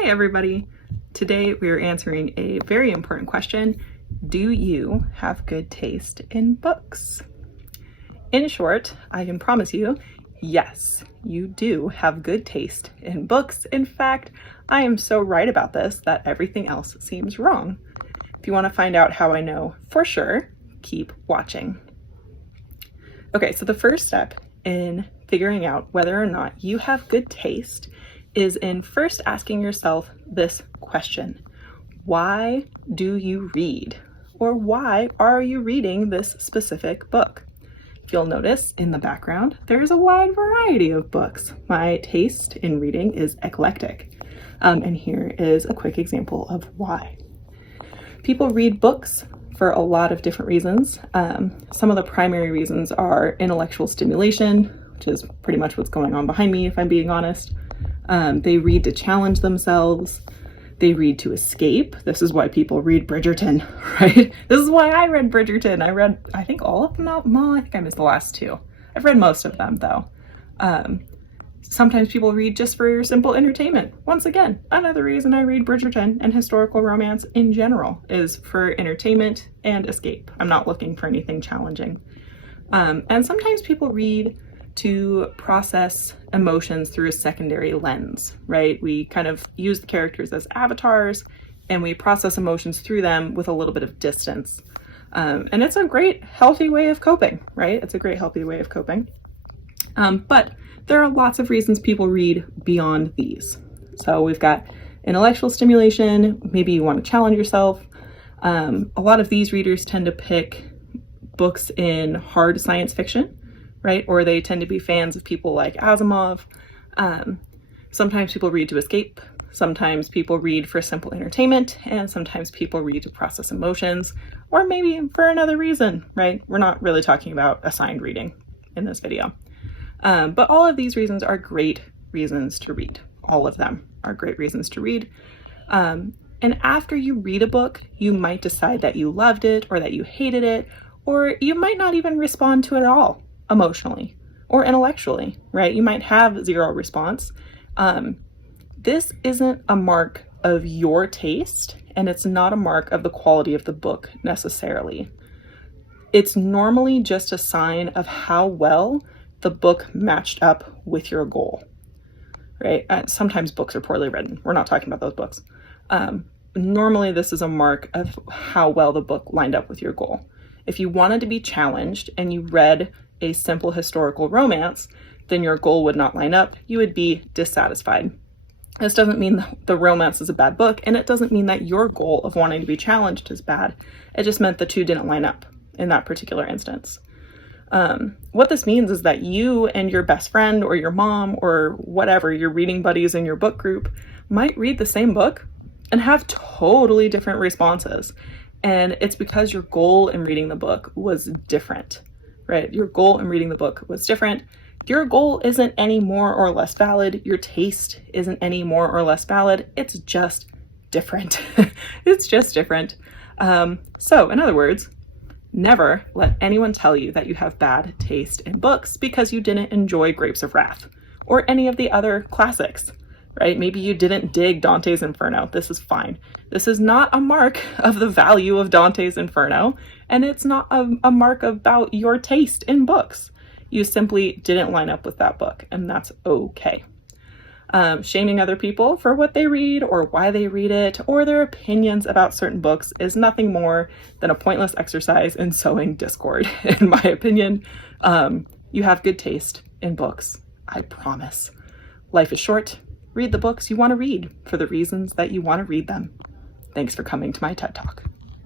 Hi everybody! Today we are answering a very important question. Do you have good taste in books? In short, I can promise you, yes, you do have good taste in books. In fact, I am so right about this that everything else seems wrong. If you want to find out how I know for sure, keep watching. Okay, so the first step in figuring out whether or not you have good taste is in first asking yourself this question. Why do you read? Or why are you reading this specific book? If you'll notice in the background, there's a wide variety of books. My taste in reading is eclectic. And here is a quick example of why. People read books for a lot of different reasons. Some of the primary reasons are intellectual stimulation, which is pretty much what's going on behind me, if I'm being honest. They read to challenge themselves. They read to escape. This is why people read Bridgerton, right? This is why I read Bridgerton. I read, I think all of them out. Well, I think I missed the last two. I've read most of them though. Sometimes people read just for simple entertainment. Once again, another reason I read Bridgerton and historical romance in general is for entertainment and escape. I'm not looking for anything challenging. And sometimes people read to process emotions through a secondary lens, right? We kind of use the characters as avatars and we process emotions through them with a little bit of distance. And it's a great, healthy way of coping, right? It's a great, healthy way of coping. But there are lots of reasons people read beyond these. So we've got intellectual stimulation, maybe you want to challenge yourself. A lot of these readers tend to pick books in hard science fiction, right? Or they tend to be fans of people like Asimov. Sometimes people read to escape. Sometimes people read for simple entertainment, and sometimes people read to process emotions, or maybe for another reason, right? We're not really talking about assigned reading in this video. But all of these reasons are great reasons to read. All of them are great reasons to read. And after you read a book, you might decide that you loved it or that you hated it, or you might not even respond to it at all emotionally or intellectually, right? You might have zero response. This isn't a mark of your taste, and it's not a mark of the quality of the book necessarily. It's normally just a sign of how well the book matched up with your goal, right? Sometimes books are poorly written. We're not talking about those books. Normally, this is a mark of how well the book lined up with your goal. If you wanted to be challenged and you read a simple historical romance, then your goal would not line up. You would be dissatisfied. This doesn't mean the romance is a bad book, and it doesn't mean that your goal of wanting to be challenged is bad. It just meant the two didn't line up in that particular instance. What this means is that you and your best friend or your mom or whatever, your reading buddies in your book group might read the same book and have totally different responses. And it's because your goal in reading the book was different, right? Your goal in reading the book was different. Your goal isn't any more or less valid. Your taste isn't any more or less valid. It's just different. It's just different. So in other words, never let anyone tell you that you have bad taste in books because you didn't enjoy Grapes of Wrath or any of the other classics, right? Maybe you didn't dig Dante's Inferno. This is fine. This is not a mark of the value of Dante's Inferno, and it's not a mark about your taste in books. You simply didn't line up with that book, and that's okay. Shaming other people for what they read or why they read it or their opinions about certain books is nothing more than a pointless exercise in sowing discord. In my opinion, you have good taste in books. I promise. Life is short. Read the books you want to read for the reasons that you want to read them. Thanks for coming to my TED Talk.